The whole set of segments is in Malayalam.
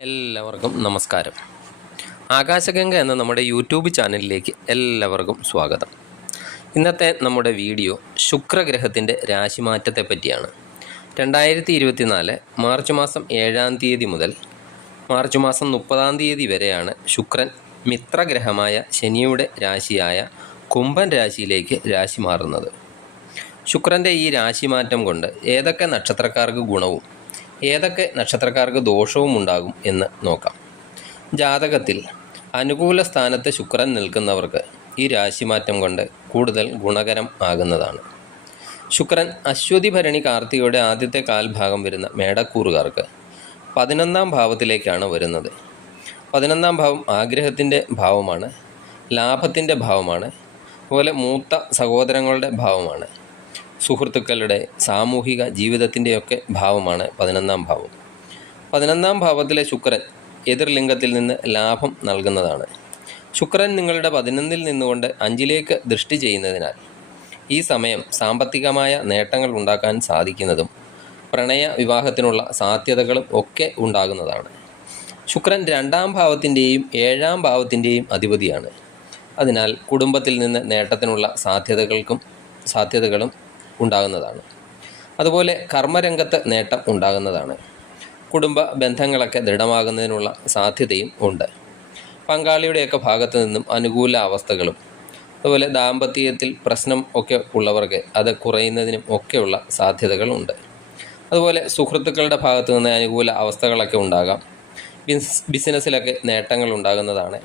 എല്ലാവർക്കും നമസ്കാരം. ആകാശഗംഗ എന്ന നമ്മുടെ യൂട്യൂബ് ചാനലിലേക്ക് എല്ലാവർക്കും സ്വാഗതം. ഇന്നത്തെ നമ്മുടെ വീഡിയോ ശുക്രഗ്രഹത്തിൻ്റെ രാശിമാറ്റത്തെ പറ്റിയാണ്. 2024 മാർച്ച് മാസം 7-ാം തീയതി മുതൽ മാർച്ച് മാസം 30-ാം തീയതി വരെയാണ് ശുക്രൻ മിത്രഗ്രഹമായ ശനിയുടെ രാശിയായ കുംഭൻ രാശിയിലേക്ക് രാശി മാറുന്നത്. ശുക്രൻ്റെ ഈ രാശിമാറ്റം കൊണ്ട് ഏതൊക്കെ നക്ഷത്രക്കാർക്ക് ഗുണവും ഏതൊക്കെ നക്ഷത്രക്കാർക്ക് ദോഷവും ഉണ്ടാകും എന്ന് നോക്കാം. ജാതകത്തിൽ അനുകൂല സ്ഥാനത്ത് ശുക്രൻ നിൽക്കുന്നവർക്ക് ഈ രാശിമാറ്റം കൊണ്ട് കൂടുതൽ ഗുണകരം ആകുന്നതാണ്. ശുക്രൻ അശ്വതി ഭരണി കാർത്തികയുടെ ആദ്യത്തെ കാൽഭാഗം വരുന്ന മേടക്കൂറുകാർക്ക് 11-ാം ഭാവത്തിലേക്കാണ് വരുന്നത്. 11-ാം ഭാവം ആഗ്രഹത്തിൻ്റെ ഭാവമാണ്, ലാഭത്തിൻ്റെ ഭാവമാണ്, അതുപോലെ മൂത്ത സഹോദരങ്ങളുടെ ഭാവമാണ്, സുഹൃത്തുക്കളുടെ സാമൂഹിക ജീവിതത്തിൻ്റെയൊക്കെ ഭാവമാണ് 11-ാം ഭാവം. 11-ാം ഭാവത്തിലെ ശുക്രൻ എതിർലിംഗത്തിൽ നിന്ന് ലാഭം നൽകുന്നതാണ്. ശുക്രൻ നിങ്ങളുടെ 11-ൽ നിന്നുകൊണ്ട് 5-ലേക്ക് ദൃഷ്ടി ചെയ്യുന്നതിനാൽ ഈ സമയം സാമ്പത്തികമായ നേട്ടങ്ങൾ ഉണ്ടാക്കാൻ സാധിക്കുന്നതും പ്രണയ വിവാഹത്തിനുള്ള സാധ്യതകളും ഒക്കെ ഉണ്ടാകുന്നതാണ്. ശുക്രൻ 2-ാം ഭാവത്തിൻ്റെയും 7-ാം ഭാവത്തിൻ്റെയും അധിപതിയാണ്. അതിനാൽ കുടുംബത്തിൽ നിന്ന് നേട്ടത്തിനുള്ള സാധ്യതകളും ഉണ്ടാകുന്നതാണ്. അതുപോലെ കർമ്മരംഗത്ത് നേട്ടം ഉണ്ടാകുന്നതാണ്. കുടുംബ ബന്ധങ്ങളൊക്കെ ദൃഢമാകുന്നതിനുള്ള സാധ്യതയും ഉണ്ട്. പങ്കാളിയുടെയൊക്കെ ഭാഗത്തു നിന്നും അനുകൂല അവസ്ഥകളും അതുപോലെ ദാമ്പത്യത്തിൽ പ്രശ്നം ഒക്കെ ഉള്ളവർക്ക് അത് കുറയുന്നതിനും ഒക്കെയുള്ള സാധ്യതകളുണ്ട്. അതുപോലെ സുഹൃത്തുക്കളുടെ ഭാഗത്തു നിന്ന് അനുകൂല അവസ്ഥകളൊക്കെ ഉണ്ടാകാം. ബിസിനസ്സിലൊക്കെ നേട്ടങ്ങൾ ഉണ്ടാകുന്നതാണ്.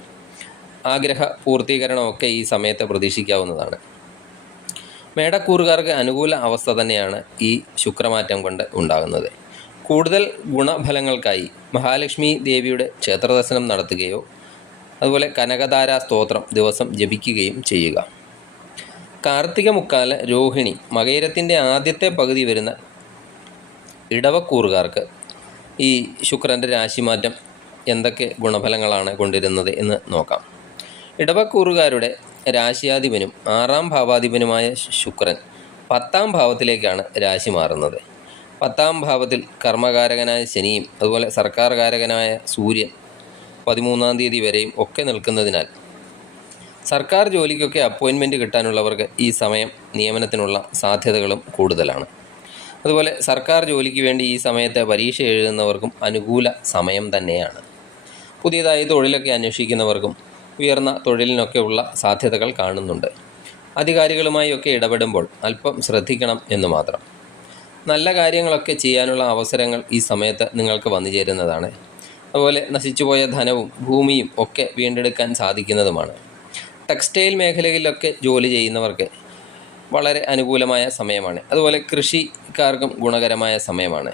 ആഗ്രഹ പൂർത്തീകരണമൊക്കെ ഈ സമയത്ത് പ്രതീക്ഷിക്കാവുന്നതാണ്. മേടക്കൂറുകാർക്ക് അനുകൂല അവസ്ഥ തന്നെയാണ് ഈ ശുക്രമാറ്റം കൊണ്ട് ഉണ്ടാകുന്നത്. കൂടുതൽ ഗുണഫലങ്ങൾക്കായി മഹാലക്ഷ്മി ദേവിയുടെ ക്ഷേത്രദർശനം നടത്തുകയോ അതുപോലെ കനകധാരാ സ്തോത്രം ദിവസം ജപിക്കുകയും ചെയ്യുക. കാർത്തിക മുക്കാല രോഹിണി മകയിരത്തിൻ്റെ ആദ്യത്തെ പകുതി വരുന്ന ഇടവക്കൂറുകാർക്ക് ഈ ശുക്രൻ്റെ രാശിമാറ്റം എന്തൊക്കെ ഗുണഫലങ്ങളാണ് കൊണ്ടിരുന്നത് എന്ന് നോക്കാം. ഇടവക്കൂറുകാരുടെ രാശിയാധിപനും 6-ാം ഭാവാധിപനുമായ ശുക്രൻ 10-ാം ഭാവത്തിലേക്കാണ് രാശി മാറുന്നത്. 10-ാം ഭാവത്തിൽ കർമ്മകാരകനായ ശനിയും അതുപോലെ സർക്കാർകാരകനായ സൂര്യൻ 13-ാം തീയതി വരെയും ഒക്കെ നിൽക്കുന്നതിനാൽ സർക്കാർ ജോലിക്കൊക്കെ അപ്പോയിൻമെൻറ്റ് കിട്ടാനുള്ളവർക്ക് ഈ സമയം നിയമനത്തിനുള്ള സാധ്യതകളും കൂടുതലാണ്. അതുപോലെ സർക്കാർ ജോലിക്ക് വേണ്ടി ഈ സമയത്തെ പരീക്ഷ എഴുതുന്നവർക്കും അനുകൂല സമയം തന്നെയാണ്. പുതിയതായി തൊഴിലൊക്കെ അന്വേഷിക്കുന്നവർക്കും ഉയർന്ന തൊഴിലിനൊക്കെയുള്ള സാധ്യതകൾ കാണുന്നുണ്ട്. അധികാരികളുമായി ഒക്കെ ഇടപെടുമ്പോൾ അല്പം ശ്രദ്ധിക്കണം എന്ന് മാത്രം. നല്ല കാര്യങ്ങളൊക്കെ ചെയ്യാനുള്ള അവസരങ്ങൾ ഈ സമയത്ത് നിങ്ങൾക്ക് വന്നു ചേരുന്നതാണ്. അതുപോലെ നശിച്ചുപോയ ധനവും ഭൂമിയും ഒക്കെ വീണ്ടെടുക്കാൻ സാധിക്കുന്നതുമാണ്. ടെക്സ്റ്റൈൽ മേഖലയിലൊക്കെ ജോലി ചെയ്യുന്നവർക്ക് വളരെ അനുകൂലമായ സമയമാണ്. അതുപോലെ കൃഷിക്കാർക്കും ഗുണകരമായ സമയമാണ്.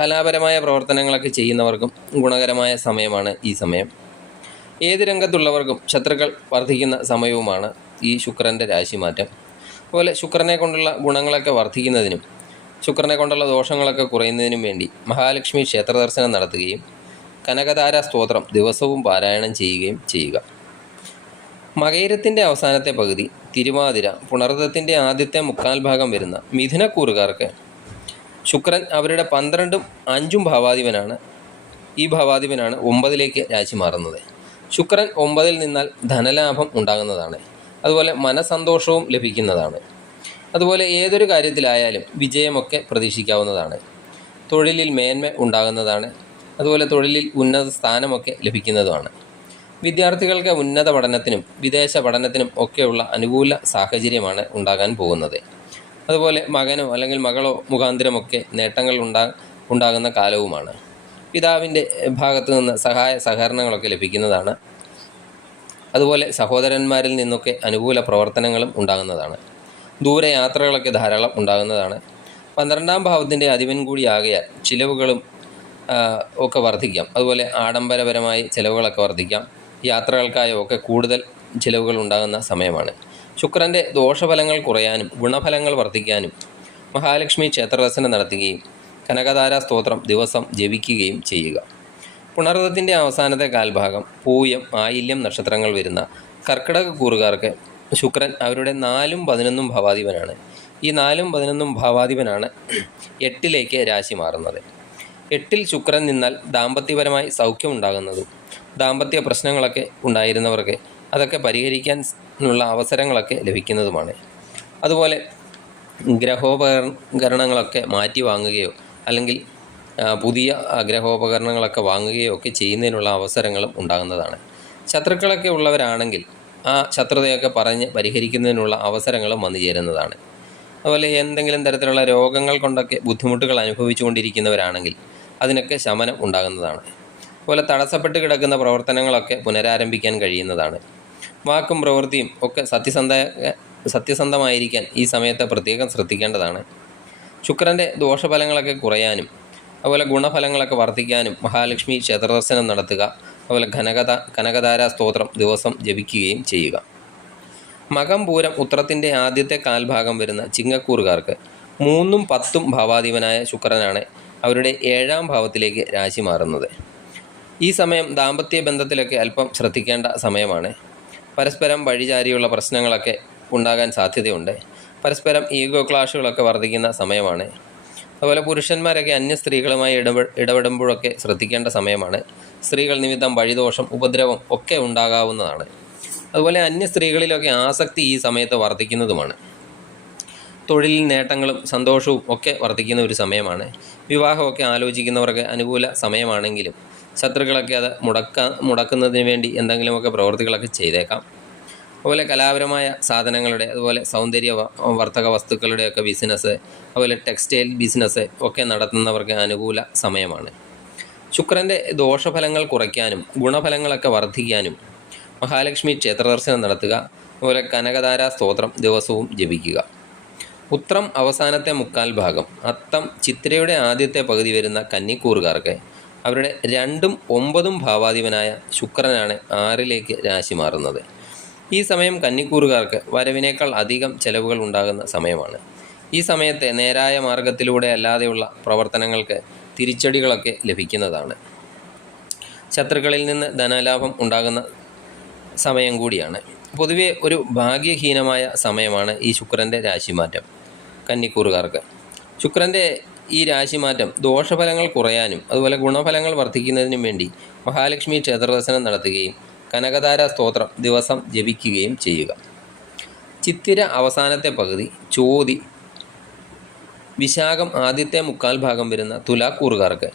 കലാപരമായ പ്രവർത്തനങ്ങളൊക്കെ ചെയ്യുന്നവർക്കും ഗുണകരമായ സമയമാണ് ഈ സമയം. ഏത് രംഗത്തുള്ളവർക്കും ശത്രുക്കൾ വർദ്ധിക്കുന്ന സമയവുമാണ് ഈ ശുക്രൻ്റെ രാശിമാറ്റം. അതുപോലെ ശുക്രനെ കൊണ്ടുള്ള ഗുണങ്ങളൊക്കെ വർദ്ധിക്കുന്നതിനും ശുക്രനെ കൊണ്ടുള്ള ദോഷങ്ങളൊക്കെ കുറയുന്നതിനും വേണ്ടി മഹാലക്ഷ്മി ക്ഷേത്രദർശനം നടത്തുകയും കനകധാരാ സ്തോത്രം ദിവസവും പാരായണം ചെയ്യുകയും ചെയ്യുക. മകയിരത്തിൻ്റെ അവസാനത്തെ പകുതി, തിരുവാതിര, പുണർദത്തിൻ്റെ ആദ്യത്തെ മുക്കാൽ ഭാഗം വരുന്ന മിഥുനക്കൂറുകാർക്ക് ശുക്രൻ അവരുടെ 12-ഉം 5-ഉം ഭാവാധിപനാണ്. ഈ ഭാവാധിപനാണ് 9-ലേക്ക് രാശി മാറുന്നത്. ശുക്രൻ 9-ൽ നിന്നാൽ ധനലാഭം ഉണ്ടാകുന്നതാണ്. അതുപോലെ മനസന്തോഷവും ലഭിക്കുന്നതാണ്. അതുപോലെ ഏതൊരു കാര്യത്തിലായാലും വിജയമൊക്കെ പ്രതീക്ഷിക്കാവുന്നതാണ്. തൊഴിലിൽ മേന്മ ഉണ്ടാകുന്നതാണ്. അതുപോലെ തൊഴിലിൽ ഉന്നത സ്ഥാനമൊക്കെ ലഭിക്കുന്നതുമാണ്. വിദ്യാർത്ഥികൾക്ക് ഉന്നത പഠനത്തിനും വിദേശ പഠനത്തിനും ഒക്കെയുള്ള അനുകൂല സാഹചര്യമാണ് ഉണ്ടാകാൻ പോകുന്നത്. അതുപോലെ മകനോ അല്ലെങ്കിൽ മകളോ മുഖാന്തരമൊക്കെ നേട്ടങ്ങൾ ഉണ്ടാകുന്ന കാലവുമാണ്. പിതാവിൻ്റെ ഭാഗത്തു നിന്ന് സഹായ സഹകരണങ്ങളൊക്കെ ലഭിക്കുന്നതാണ്. അതുപോലെ സഹോദരന്മാരിൽ നിന്നൊക്കെ അനുകൂല പ്രവർത്തനങ്ങളും ഉണ്ടാകുന്നതാണ്. ദൂരയാത്രകളൊക്കെ ധാരാളം ഉണ്ടാകുന്നതാണ്. 12-ാം ഭാവത്തിൻ്റെ അധിപൻ കൂടിയാകയാൽ ചിലവുകളും ഒക്കെ വർദ്ധിക്കാം. അതുപോലെ ആഡംബരപരമായി ചിലവുകളൊക്കെ വർദ്ധിക്കാം. യാത്രകൾക്കായോ ഒക്കെ കൂടുതൽ ചിലവുകൾ ഉണ്ടാകുന്ന സമയമാണ്. ശുക്രൻ്റെ ദോഷഫലങ്ങൾ കുറയാനും ഗുണഫലങ്ങൾ വർദ്ധിക്കാനും മഹാലക്ഷ്മി ക്ഷേത്രദർശനം നടത്തുകയും കനകധാരാ സ്തോത്രം ദിവസം ജപിക്കുകയും ചെയ്യുക. പുണർദത്തിൻ്റെ അവസാനത്തെ കാൽഭാഗം പൂയം, ആയില്യം നക്ഷത്രങ്ങൾ വരുന്ന കർക്കിടക കൂറുകാർക്ക് ശുക്രൻ അവരുടെ 4-ഉം 11-ഉം ഭാവാധിപനാണ്. ഈ 4ഉം 11ഉം ഭാവാധിപനാണ് 8ലേക്ക് രാശി മാറുന്നത്. 8ൽ ശുക്രൻ നിന്നാൽ ദാമ്പത്യപരമായി സൗഖ്യമുണ്ടാകുന്നതും ദാമ്പത്യ പ്രശ്നങ്ങളൊക്കെ ഉണ്ടായിരുന്നവർക്ക് അതൊക്കെ പരിഹരിക്കാനുള്ള അവസരങ്ങളൊക്കെ ലഭിക്കുന്നതുമാണ്. അതുപോലെ ഗ്രഹോപകരണങ്ങളൊക്കെ മാറ്റി വാങ്ങുകയോ അല്ലെങ്കിൽ പുതിയ ഗ്രഹോപകരണങ്ങളൊക്കെ വാങ്ങുകയോ ഒക്കെ ചെയ്യുന്നതിനുള്ള അവസരങ്ങളും ഉണ്ടാകുന്നതാണ്. ശത്രുക്കളൊക്കെ ഉള്ളവരാണെങ്കിൽ ആ ശത്രുതയൊക്കെ പറഞ്ഞ് പരിഹരിക്കുന്നതിനുള്ള അവസരങ്ങളും വന്നു ചേരുന്നതാണ്. അതുപോലെ എന്തെങ്കിലും തരത്തിലുള്ള രോഗങ്ങൾ കൊണ്ടൊക്കെ ബുദ്ധിമുട്ടുകൾ അനുഭവിച്ചു കൊണ്ടിരിക്കുന്നവരാണെങ്കിൽ അതിനൊക്കെ ശമനം ഉണ്ടാകുന്നതാണ്. അതുപോലെ തടസ്സപ്പെട്ട് കിടക്കുന്ന പ്രവർത്തനങ്ങളൊക്കെ പുനരാരംഭിക്കാൻ കഴിയുന്നതാണ്. വാക്കും പ്രവൃത്തിയും ഒക്കെ സത്യസന്ധമായിരിക്കാൻ ഈ സമയത്ത് പ്രത്യേകം ശ്രദ്ധിക്കേണ്ടതാണ്. ശുക്രൻ്റെ ദോഷഫലങ്ങളൊക്കെ കുറയാനും അതുപോലെ ഗുണഫലങ്ങളൊക്കെ വർദ്ധിക്കാനും മഹാലക്ഷ്മി ക്ഷേത്രദർശനം നടത്തുക, അതുപോലെ കനകധാര സ്തോത്രം ദിവസം ജപിക്കുകയും ചെയ്യുക. മകം പൂരം ഉത്രത്തിൻ്റെ ആദ്യത്തെ കാൽഭാഗം വരുന്ന ചിങ്ങക്കൂറുകാർക്ക് 3ഉം 10ഉം ഭാവാധിപനായ ശുക്രനാണ് അവരുടെ 7ാം ഭാവത്തിലേക്ക് രാശി മാറുന്നത്. ഈ സമയം ദാമ്പത്യ ബന്ധത്തിലൊക്കെ അല്പം ശ്രദ്ധിക്കേണ്ട സമയമാണ്. പരസ്പരം വഴിചാരിയുള്ള പ്രശ്നങ്ങളൊക്കെ ഉണ്ടാകാൻ സാധ്യതയുണ്ട്. പരസ്പരം ഈഗോ ക്ലാഷുകളൊക്കെ വർദ്ധിക്കുന്ന സമയമാണ്. അതുപോലെ പുരുഷന്മാരൊക്കെ അന്യ സ്ത്രീകളുമായി ഇടപെടുമ്പോഴൊക്കെ ശ്രദ്ധിക്കേണ്ട സമയമാണ്. സ്ത്രീകൾ നിമിത്തം വഴിദോഷം, ഉപദ്രവം ഒക്കെ ഉണ്ടാകാവുന്നതാണ്. അതുപോലെ അന്യ സ്ത്രീകളിലൊക്കെ ആസക്തി ഈ സമയത്ത് വർദ്ധിക്കുന്നതുമാണ്. തൊഴിലിൽ നേട്ടങ്ങളും സന്തോഷവും ഒക്കെ വർദ്ധിക്കുന്ന ഒരു സമയമാണ്. വിവാഹമൊക്കെ ആലോചിക്കുന്നവർക്ക് അനുകൂല സമയമാണെങ്കിലും ശത്രുക്കളൊക്കെ അത് മുടക്കുന്നതിന് വേണ്ടി എന്തെങ്കിലുമൊക്കെ പ്രവൃത്തികളൊക്കെ ചെയ്തേക്കാം. അതുപോലെ കലാപരമായ സാധനങ്ങളുടെ, അതുപോലെ സൗന്ദര്യ വർത്തക വസ്തുക്കളുടെയൊക്കെ ബിസിനസ്, അതുപോലെ ടെക്സ്റ്റൈൽ ബിസിനസ് ഒക്കെ നടത്തുന്നവർക്ക് അനുകൂല സമയമാണ്. ശുക്രൻ്റെ ദോഷഫലങ്ങൾ കുറയ്ക്കാനും ഗുണഫലങ്ങളൊക്കെ വർദ്ധിക്കാനും മഹാലക്ഷ്മി ക്ഷേത്രദർശനം നടത്തുക, അതുപോലെ കനകധാര സ്തോത്രം ദിവസവും ജപിക്കുക. ഉത്രം അവസാനത്തെ 3/4 ഭാഗം, അത്തം ചിത്രയുടെ ആദ്യത്തെ പകുതി വരുന്ന കന്നിക്കൂറുകാർക്ക് അവരുടെ 2ഉം 9ഉം ഭാവാധിപനായ ശുക്രനാണ് 6ലേക്ക് രാശി മാറുന്നത്. ഈ സമയം കന്നിക്കൂറുകാർക്ക് വരവിനേക്കാൾ അധികം ചെലവുകൾ ഉണ്ടാകുന്ന സമയമാണ്. ഈ സമയത്തെ നേരായ മാർഗത്തിലൂടെ അല്ലാതെയുള്ള പ്രവർത്തനങ്ങൾക്ക് തിരിച്ചടികളൊക്കെ ലഭിക്കുന്നതാണ്. ശത്രുക്കളിൽ നിന്ന് ധനലാഭം ഉണ്ടാകുന്ന സമയം കൂടിയാണ്. പൊതുവെ ഒരു ഭാഗ്യഹീനമായ സമയമാണ് ഈ ശുക്രൻ്റെ രാശിമാറ്റം കന്നിക്കൂറുകാർക്ക്. ശുക്രൻ്റെ ഈ രാശിമാറ്റം ദോഷഫലങ്ങൾ കുറയാനും അതുപോലെ ഗുണഫലങ്ങൾ വർദ്ധിക്കുന്നതിനും വേണ്ടി മഹാലക്ഷ്മി ക്ഷേത്രദർശനം നടത്തുകയും കനകധാര സ്തോത്രം ദിവസം ജപിക്കുകയും ചെയ്യുക. ചിത്തിര അവസാനത്തെ പകുതി, ചോതി, വിശാഖം ആദ്യത്തെ 3/4 ഭാഗം വരുന്ന തുലാക്കൂറുകാർക്ക്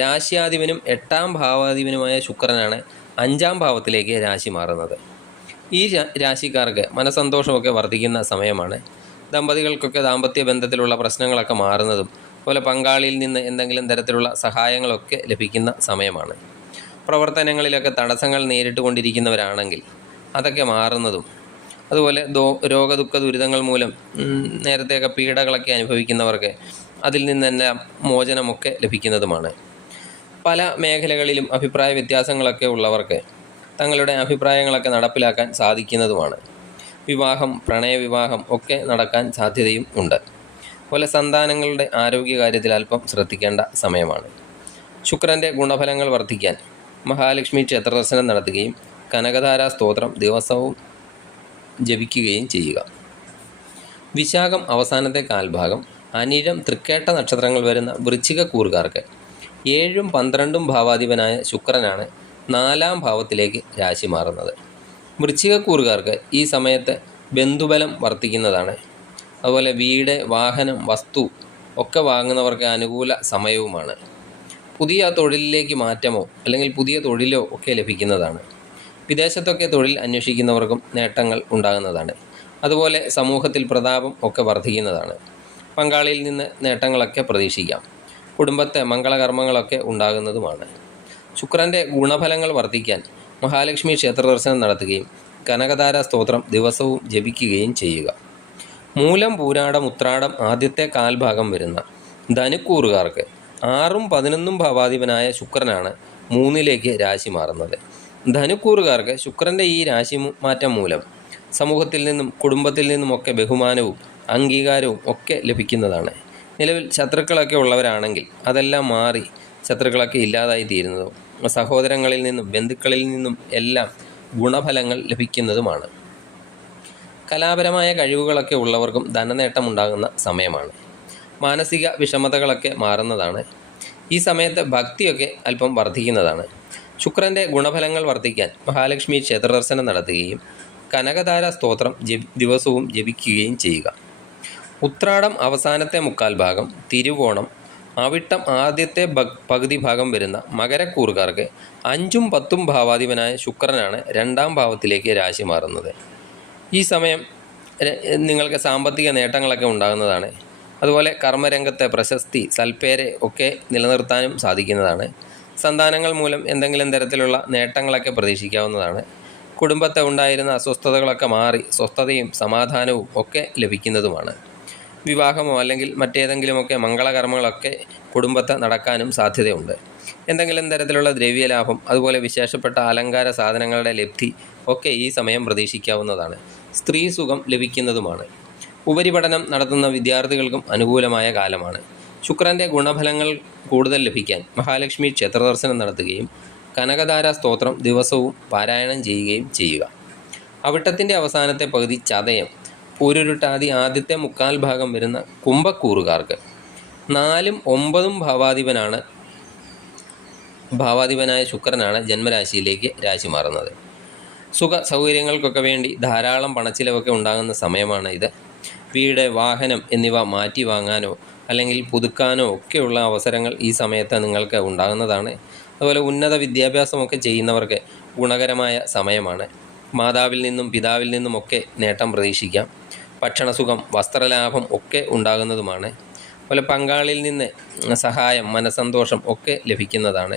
രാശ്യാധിപനും 8ാം ഭാവാധിപനുമായ ശുക്രനാണ് 5ാം ഭാവത്തിലേക്ക് രാശി മാറുന്നത്. ഈ രാശിക്കാർക്ക് മനസ്സന്തോഷമൊക്കെ വർദ്ധിക്കുന്ന സമയമാണ്. ദമ്പതികൾക്കൊക്കെ ദാമ്പത്യ ബന്ധത്തിലുള്ള പ്രശ്നങ്ങളൊക്കെ മാറുന്നതും അതുപോലെ പങ്കാളിയിൽ നിന്ന് എന്തെങ്കിലും തരത്തിലുള്ള സഹായങ്ങളൊക്കെ ലഭിക്കുന്ന സമയമാണ്. പ്രവർത്തനങ്ങളിലൊക്കെ തടസ്സങ്ങൾ നേരിട്ട് കൊണ്ടിരിക്കുന്നവരാണെങ്കിൽ അതൊക്കെ മാറുന്നതും അതുപോലെ രോഗദുഃഖ ദുരിതങ്ങൾ മൂലം നേരത്തെയൊക്കെ പീഡകളൊക്കെ അനുഭവിക്കുന്നവർക്ക് അതിൽ നിന്നെല്ലാം മോചനമൊക്കെ ലഭിക്കുന്നതുമാണ്. പല മേഖലകളിലും അഭിപ്രായ വ്യത്യാസങ്ങളൊക്കെ ഉള്ളവർക്ക് തങ്ങളുടെ അഭിപ്രായങ്ങളൊക്കെ നടപ്പിലാക്കാൻ സാധിക്കുന്നതുമാണ്. വിവാഹം, പ്രണയവിവാഹം ഒക്കെ നടക്കാൻ സാധ്യതയും ഉണ്ട്. അതുപോലെ സന്താനങ്ങളുടെ ആരോഗ്യകാര്യത്തിൽ അല്പം ശ്രദ്ധിക്കേണ്ട സമയമാണ്. ശുക്രൻ്റെ ഗുണഫലങ്ങൾ വർദ്ധിക്കാൻ മഹാലക്ഷ്മി ക്ഷേത്രദർശനം നടത്തുകയും കനകധാര സ്തോത്രം ദിവസവും ജപിക്കുകയും ചെയ്യുക. വിശാഖം അവസാനത്തെ 1/4 ഭാഗം, അനിഴം തൃക്കേട്ട നക്ഷത്രങ്ങൾ വരുന്ന വൃശ്ചികക്കൂറുകാർക്ക് 7ഉം 12ഉം ഭാവാധിപനായ ശുക്രനാണ് 4ാം ഭാവത്തിലേക്ക് രാശി മാറുന്നത്. വൃശ്ചികക്കൂറുകാർക്ക് ഈ സമയത്ത് ബന്ധുബലം വർദ്ധിക്കുന്നതാണ്. അതുപോലെ വീട്, വാഹനം, വസ്തു ഒക്കെ വാങ്ങുന്നവർക്ക് അനുകൂല സമയവുമാണ്. പുതിയ തൊഴിലിലേക്ക് മാറ്റമോ അല്ലെങ്കിൽ പുതിയ തൊഴിലോ ഒക്കെ ലഭിക്കുന്നതാണ്. വിദേശത്തൊക്കെ തൊഴിൽ അന്വേഷിക്കുന്നവർക്കും നേട്ടങ്ങൾ ഉണ്ടാകുന്നതാണ്. അതുപോലെ സമൂഹത്തിൽ പ്രതാപം ഒക്കെ വർദ്ധിക്കുന്നതാണ്. പങ്കാളിയിൽ നിന്ന് നേട്ടങ്ങളൊക്കെ പ്രതീക്ഷിക്കാം. കുടുംബത്തെ മംഗളകർമ്മങ്ങളൊക്കെ ഉണ്ടാകുന്നതുമാണ്. ശുക്രൻ്റെ ഗുണഫലങ്ങൾ വർദ്ധിക്കാൻ മഹാലക്ഷ്മി ക്ഷേത്രദർശനം നടത്തുകയും കനകധാര സ്തോത്രം ദിവസവും ജപിക്കുകയും ചെയ്യുക. മൂലം, പൂരാടം, ഉത്രാടം ആദ്യത്തെ 1/4 ഭാഗം വരുന്ന ധനുക്കൂറുകാർക്ക് 6ഉം 11ഉം ഭാവാധിപനായ ശുക്രനാണ് 3ലേക്ക് രാശി മാറുന്നത്. ധനുക്കൂറുകാർക്ക് ശുക്രൻ്റെ ഈ രാശി മാറ്റം മൂലം സമൂഹത്തിൽ നിന്നും കുടുംബത്തിൽ നിന്നുമൊക്കെ ബഹുമാനവും അംഗീകാരവും ഒക്കെ ലഭിക്കുന്നതാണ്. നിലവിൽ ശത്രുക്കളൊക്കെ ഉള്ളവരാണെങ്കിൽ അതെല്ലാം മാറി ശത്രുക്കളൊക്കെ ഇല്ലാതായി തീരുന്നതും സഹോദരങ്ങളിൽ നിന്നും ബന്ധുക്കളിൽ നിന്നും എല്ലാം ഗുണഫലങ്ങൾ ലഭിക്കുന്നതുമാണ്. കലാപരമായ കഴിവുകളൊക്കെ ഉള്ളവർക്കും ധനനേട്ടം ഉണ്ടാകുന്ന സമയമാണ്. മാനസിക വിഷമതകളൊക്കെ മാറുന്നതാണ്. ഈ സമയത്ത് ഭക്തിയൊക്കെ അല്പം വർദ്ധിക്കുന്നതാണ്. ശുക്രൻ്റെ ഗുണഫലങ്ങൾ വർദ്ധിക്കാൻ മഹാലക്ഷ്മി ക്ഷേത്രദർശനം നടത്തുകയും കനകധാര സ്തോത്രം ദിവസവും ജപിക്കുകയും ചെയ്യുക. ഉത്രാടം അവസാനത്തെ മുക്കാൽ ഭാഗം, തിരുവോണം, അവിട്ടം ആദ്യത്തെ പകുതി ഭാഗം വരുന്ന മകരക്കൂറുകാർക്ക് 5ഉം 10ഉം ഭാവാധിപനായ ശുക്രനാണ് 2ാം ഭാവത്തിലേക്ക് രാശി മാറുന്നത്. ഈ സമയം നിങ്ങൾക്ക് സാമ്പത്തിക നേട്ടങ്ങളൊക്കെ ഉണ്ടാകുന്നതാണ്. അതുപോലെ കർമ്മരംഗത്തെ പ്രശസ്തി, സൽപ്പേര് ഒക്കെ നിലനിർത്താനും സാധിക്കുന്നതാണ്. സന്താനങ്ങൾ മൂലം എന്തെങ്കിലും തരത്തിലുള്ള നേട്ടങ്ങളൊക്കെ പ്രതീക്ഷിക്കാവുന്നതാണ്. കുടുംബത്തെ ഉണ്ടായിരുന്ന അസ്വസ്ഥതകളൊക്കെ മാറി സ്വസ്ഥതയും സമാധാനവും ഒക്കെ ലഭിക്കുന്നതുമാണ്. വിവാഹമോ അല്ലെങ്കിൽ മറ്റേതെങ്കിലുമൊക്കെ മംഗളകർമ്മങ്ങളൊക്കെ കുടുംബത്തെ നടക്കാനും സാധ്യതയുണ്ട്. എന്തെങ്കിലും തരത്തിലുള്ള ദ്രവ്യലാഭം, അതുപോലെ വിശേഷപ്പെട്ട അലങ്കാര സാധനങ്ങളുടെ ലബ്ധി ഒക്കെ ഈ സമയം പ്രതീക്ഷിക്കാവുന്നതാണ്. സ്ത്രീ സുഖം ലഭിക്കുന്നതുമാണ്. ഉപരിപഠനം നടത്തുന്ന വിദ്യാർത്ഥികൾക്കും അനുകൂലമായ കാലമാണ്. ശുക്രൻ്റെ ഗുണഫലങ്ങൾ കൂടുതൽ ലഭിക്കാൻ മഹാലക്ഷ്മി ക്ഷേത്രദർശനം നടത്തുകയും കനകധാര സ്തോത്രം ദിവസവും പാരായണം ചെയ്യുകയും ചെയ്യുക. അവിട്ടത്തിൻ്റെ അവസാനത്തെ പകുതി ചതയം, പൂരുരുട്ടാതി ആദ്യത്തെ മുക്കാൽ ഭാഗം വരുന്ന കുംഭക്കൂറുകാർക്ക് 4ഉം 9ഉം ഭാവാധിപനായ ശുക്രനാണ് ജന്മരാശിയിലേക്ക് രാശി മാറുന്നത്. സുഖ സൗകര്യങ്ങൾക്കൊക്കെ വേണ്ടി ധാരാളം പണച്ചിലവൊക്കെ ഉണ്ടാകുന്ന സമയമാണ് ഇത്. വീട്, വാഹനം എന്നിവ മാറ്റി വാങ്ങാനോ അല്ലെങ്കിൽ പുതുക്കാനോ ഒക്കെയുള്ള അവസരങ്ങൾ ഈ സമയത്ത് നിങ്ങൾക്ക് ഉണ്ടാകുന്നതാണ്. അതുപോലെ ഉന്നത വിദ്യാഭ്യാസമൊക്കെ ചെയ്യുന്നവർക്ക് ഗുണകരമായ സമയമാണ്. മാതാവിൽ നിന്നും പിതാവിൽ നിന്നുമൊക്കെ നേട്ടം പ്രതീക്ഷിക്കാം. ഭക്ഷണസുഖം, വസ്ത്രലാഭം ഒക്കെ ഉണ്ടാകുന്നതുമാണ്. അതുപോലെ പങ്കാളിയിൽ നിന്ന് സഹായം, മനസ്സന്തോഷം ഒക്കെ ലഭിക്കുന്നതാണ്.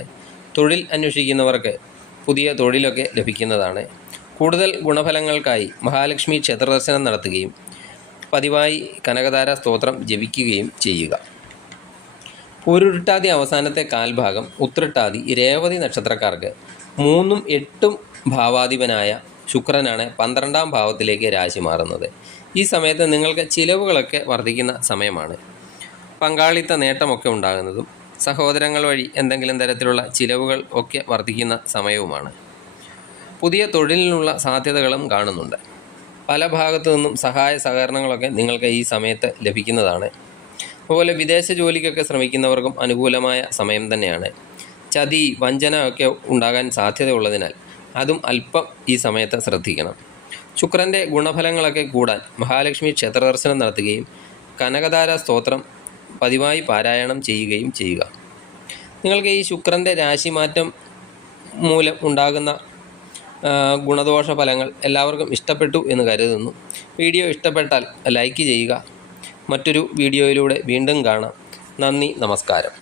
തൊഴിൽ അന്വേഷിക്കുന്നവർക്ക് പുതിയ തൊഴിലൊക്കെ ലഭിക്കുന്നതാണ്. കൂടുതൽ ഗുണഫലങ്ങൾക്കായി മഹാലക്ഷ്മി ക്ഷേത്രദർശനം നടത്തുകയും പതിവായി കനകധാര സ്തോത്രം ജപിക്കുകയും ചെയ്യുക. പൂരുരുട്ടാതി അവസാനത്തെ കാൽഭാഗം, ഉത്രട്ടാതി, രേവതി നക്ഷത്രക്കാർക്ക് 3ഉം 8ഉം ഭാവാധിപനായ ശുക്രനാണ് 12ാം ഭാവത്തിലേക്ക് രാശി മാറുന്നത്. ഈ സമയത്ത് നിങ്ങൾക്ക് ചിലവുകളൊക്കെ വർദ്ധിക്കുന്ന സമയമാണ്. പങ്കാളിത്ത നേട്ടമൊക്കെ ഉണ്ടാകുന്നതും സഹോദരങ്ങൾ വഴി എന്തെങ്കിലും തരത്തിലുള്ള ചിലവുകൾ ഒക്കെ വർദ്ധിക്കുന്ന സമയവുമാണ്. പുതിയ തൊഴിലിനുള്ള സാധ്യതകളും കാണുന്നുണ്ട്. പല ഭാഗത്തു നിന്നും സഹായ സഹകരണങ്ങളൊക്കെ നിങ്ങൾക്ക് ഈ സമയത്ത് ലഭിക്കുന്നതാണ്. അതുപോലെ വിദേശ ജോലിക്കൊക്കെ ശ്രമിക്കുന്നവർക്കും അനുകൂലമായ സമയം തന്നെയാണ്. ചതി, വഞ്ചന ഒക്കെ ഉണ്ടാകാൻ സാധ്യതയുള്ളതിനാൽ അതും അല്പം ഈ സമയത്ത് ശ്രദ്ധിക്കണം. ശുക്രൻ്റെ ഗുണഫലങ്ങളൊക്കെ കൂടാൻ മഹാലക്ഷ്മി ക്ഷേത്രദർശനം നടത്തുകയും കനകധാര സ്തോത്രം പതിവായി പാരായണം ചെയ്യുകയും ചെയ്യുക. നിങ്ങൾക്ക് ഈ ശുക്രൻ്റെ രാശിമാറ്റം മൂലം ഉണ്ടാകുന്ന ഗുണദോഷ ഫലങ്ങൾ എല്ലാവർക്കും ഇഷ്ടപ്പെട്ടു എന്ന് കരുതുന്നു. വീഡിയോ ഇഷ്ടപ്പെട്ടാൽ ലൈക്ക് ചെയ്യുക. മറ്റൊരു വീഡിയോയിലൂടെ വീണ്ടും കാണാം. നന്ദി, നമസ്കാരം.